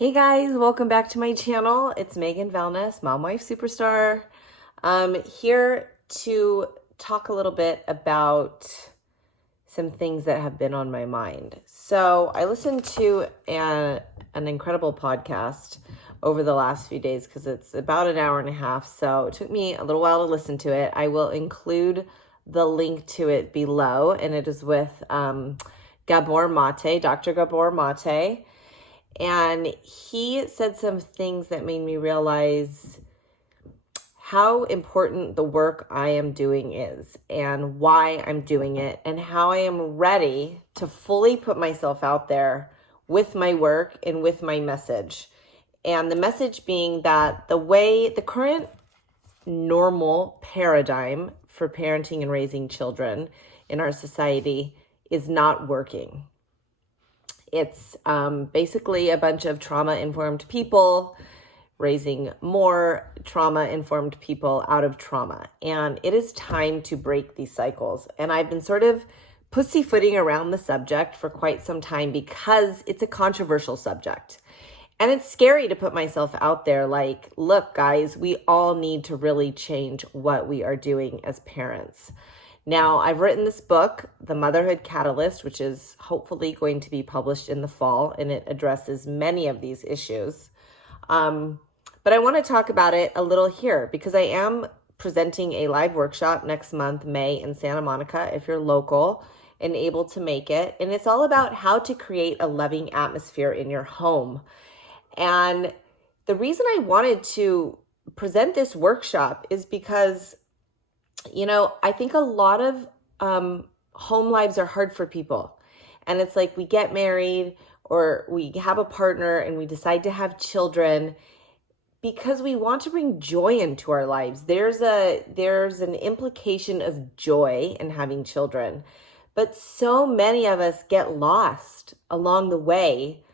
Hey guys, welcome back to my channel. It's Megan Valness, Mom Wife Superstar. Here to talk a little bit about some things that have been on my mind. So I listened to an incredible podcast over the last few days because it's about an hour and a half. So it took me a little while to listen to it. I will include the link to it below, and it is with Gabor Mate, Dr. Gabor Mate. And he said some things that made me realize how important the work I am doing is and why I'm doing it and how I am ready to fully put myself out there with my work and with my message. And the message being that the current normal paradigm for parenting and raising children in our society is not working. It's basically a bunch of trauma-informed people raising more trauma-informed people out of trauma. And it is time to break these cycles. And I've been sort of pussyfooting around the subject for quite some time because it's a controversial subject. And it's scary to put myself out there like, look, guys, we all need to really change what we are doing as parents. Now, I've written this book, The Motherhood Catalyst, which is hopefully going to be published in the fall, and it addresses many of these issues. But I want to talk about it a little here because I am presenting a live workshop next month, May, in Santa Monica, if you're local and able to make it. And it's all about how to create a loving atmosphere in your home. And the reason I wanted to present this workshop is because I think a lot of home lives are hard for people. And it's like we get married or we have a partner and we decide to have children because we want to bring joy into our lives. There's an implication of joy in having children. But so many of us get lost along the way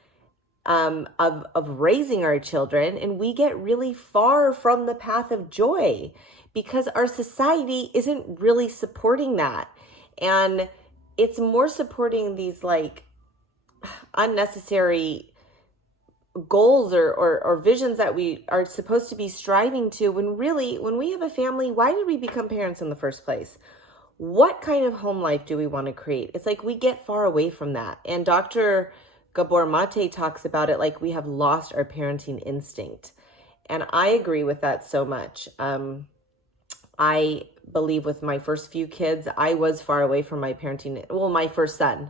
of raising our children, and we get really far from the path of joy because our society isn't really supporting that. And it's more supporting these like unnecessary goals or visions that we are supposed to be striving to, when really, when we have a family, why did we become parents in the first place? What kind of home life do we want to create? It's like we get far away from that. And Dr. Gabor Mate talks about it like we have lost our parenting instinct. And I agree with that so much. I believe with my first few kids, I was far away from my parenting, well, my first son.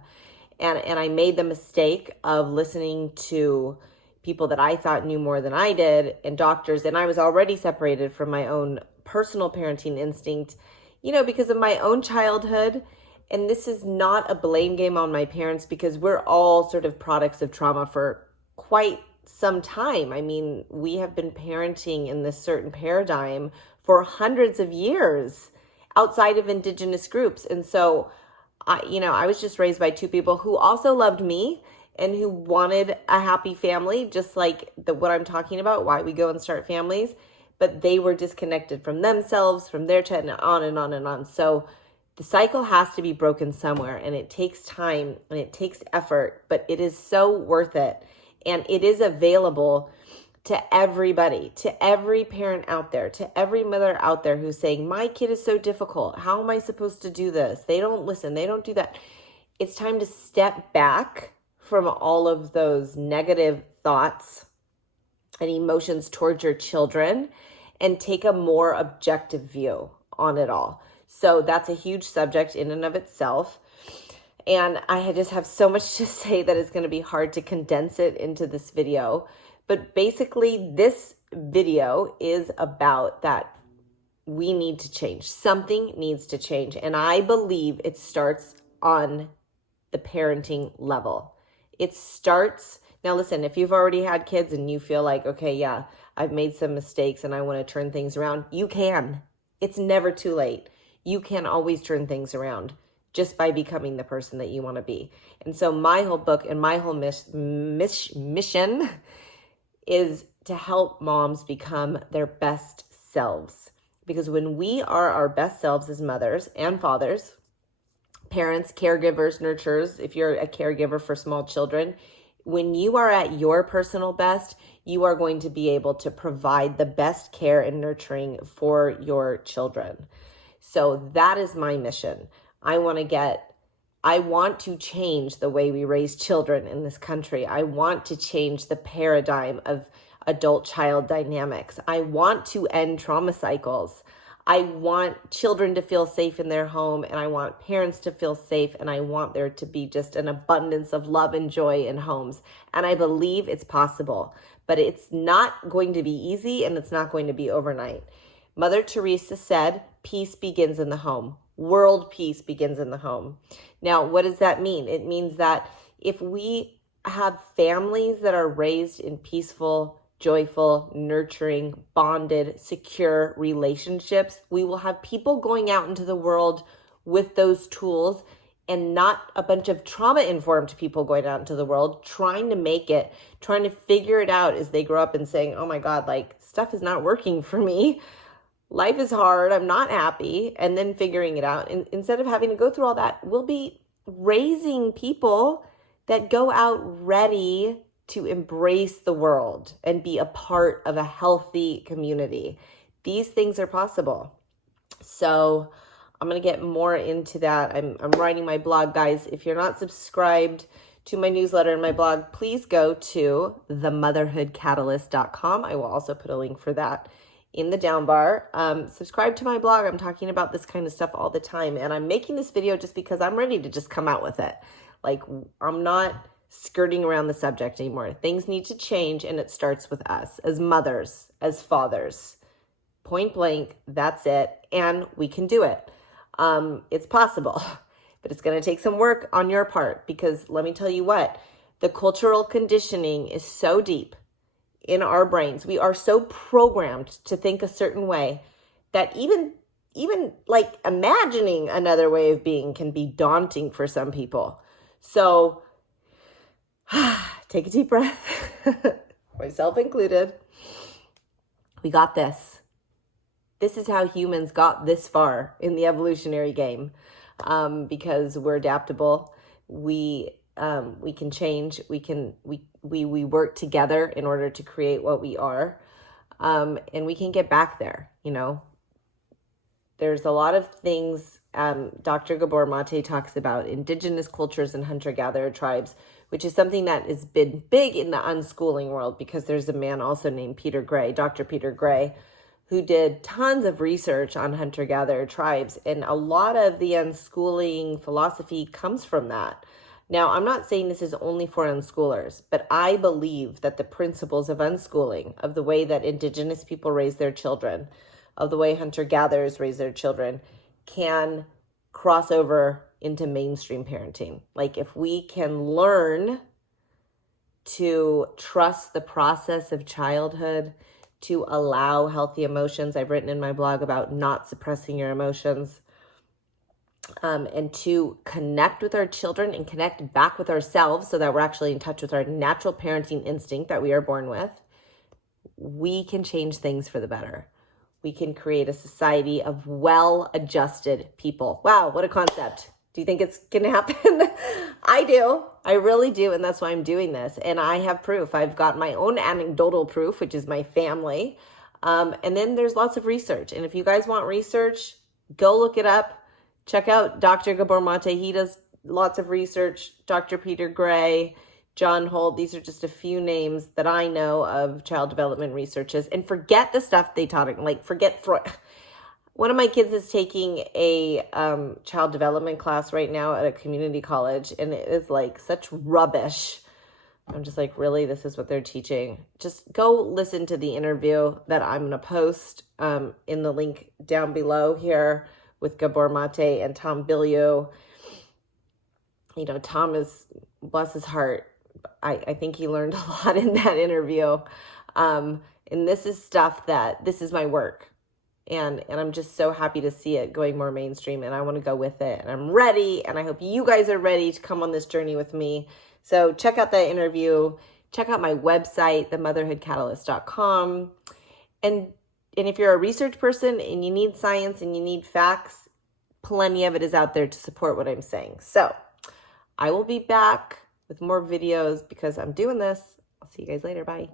And I made the mistake of listening to people that I thought knew more than I did and doctors. And I was already separated from my own personal parenting instinct, because of my own childhood. And this is not a blame game on my parents because we're all sort of products of trauma for quite some time. I mean, we have been parenting in this certain paradigm for hundreds of years outside of indigenous groups. And so, I was just raised by two people who also loved me and who wanted a happy family, just like what I'm talking about, why we go and start families. But they were disconnected from themselves, from their child, and on and on and on. So the cycle has to be broken somewhere, and it takes time and it takes effort, but it is so worth it. And it is available to everybody, to every parent out there, to every mother out there who's saying, my kid is so difficult. How am I supposed to do this? They don't listen. They don't do that. It's time to step back from all of those negative thoughts and emotions towards your children and take a more objective view on it all. So that's a huge subject in and of itself. And I just have so much to say that it's going to be hard to condense it into this video. But basically, this video is about that we need to change. Something needs to change. And I believe it starts on the parenting level. It starts, now listen, if you've already had kids and you feel like, okay, yeah, I've made some mistakes and I want to turn things around, you can. It's never too late. You can always turn things around just by becoming the person that you want to be. And so my whole book and my whole mission is to help moms become their best selves. Because when we are our best selves as mothers and fathers, parents, caregivers, nurturers, if you're a caregiver for small children, when you are at your personal best, you are going to be able to provide the best care and nurturing for your children. So that is my mission. I want to change the way we raise children in this country. I want to change the paradigm of adult-child dynamics. I want to end trauma cycles. I want children to feel safe in their home, and I want parents to feel safe, and I want there to be just an abundance of love and joy in homes. And I believe it's possible, but it's not going to be easy, and it's not going to be overnight. Mother Teresa said, peace begins in the home. World peace begins in the home. Now, what does that mean? It means that if we have families that are raised in peaceful, joyful, nurturing, bonded, secure relationships, we will have people going out into the world with those tools, and not a bunch of trauma-informed people going out into the world trying to make it, trying to figure it out as they grow up and saying, oh my God, like stuff is not working for me. Life is hard. I'm not happy. And then figuring it out. And instead of having to go through all that, we'll be raising people that go out ready to embrace the world and be a part of a healthy community. These things are possible. So I'm going to get more into that. I'm writing my blog, guys. If you're not subscribed to my newsletter and my blog, please go to themotherhoodcatalyst.com. I will also put a link for that in the down bar. Subscribe to my blog. I'm talking about this kind of stuff all the time. And I'm making this video just because I'm ready to just come out with it. Like, I'm not skirting around the subject anymore. Things need to change, and it starts with us as mothers, as fathers. Point blank, that's it. And we can do it. It's possible, but it's going to take some work on your part, because let me tell you what, the cultural conditioning is so deep in our brains. We are so programmed to think a certain way that even like imagining another way of being can be daunting for some people. So take a deep breath, myself included. We got this. This is how humans got this far in the evolutionary game, because we're adaptable. We can change. We work together in order to create what we are, and we can get back there. You know, there's a lot of things. Dr. Gabor Mate talks about indigenous cultures and hunter-gatherer tribes, which is something that has been big in the unschooling world, because there's a man also named Peter Gray, Dr. Peter Gray, who did tons of research on hunter-gatherer tribes. And a lot of the unschooling philosophy comes from that. Now, I'm not saying this is only for unschoolers, but I believe that the principles of unschooling, of the way that indigenous people raise their children, of the way hunter-gatherers raise their children, can cross over into mainstream parenting. Like, if we can learn to trust the process of childhood, to allow healthy emotions. I've written in my blog about not suppressing your emotions, and to connect with our children and connect back with ourselves so that we're actually in touch with our natural parenting instinct that we are born with. We can change things for the better. We can create a society of well-adjusted people. Wow, what a concept. Do you think it's going to happen? I do. I really do. And that's why I'm doing this. And I have proof. I've got my own anecdotal proof, which is my family. And then there's lots of research. And if you guys want research, go look it up. Check out Dr. Gabor Mate. He does lots of research. Dr. Peter Gray, John Holt. These are just a few names that I know of child development researchers. And forget the stuff they taught it. Like, forget Freud. One of my kids is taking a child development class right now at a community college, and it is like such rubbish. I'm just like, really? This is what they're teaching? Just go listen to the interview that I'm going to post in the link down below here with Gabor Mate and Tom Bilyeu. You know, Tom is, bless his heart, I think he learned a lot in that interview. And this is stuff this is my work. And I'm just so happy to see it going more mainstream, and I want to go with it, and I'm ready, and I hope you guys are ready to come on this journey with me. So check out that interview, check out my website, themotherhoodcatalyst.com. And if you're a research person and you need science and you need facts, plenty of it is out there to support what I'm saying. So I will be back with more videos because I'm doing this. I'll see you guys later. Bye.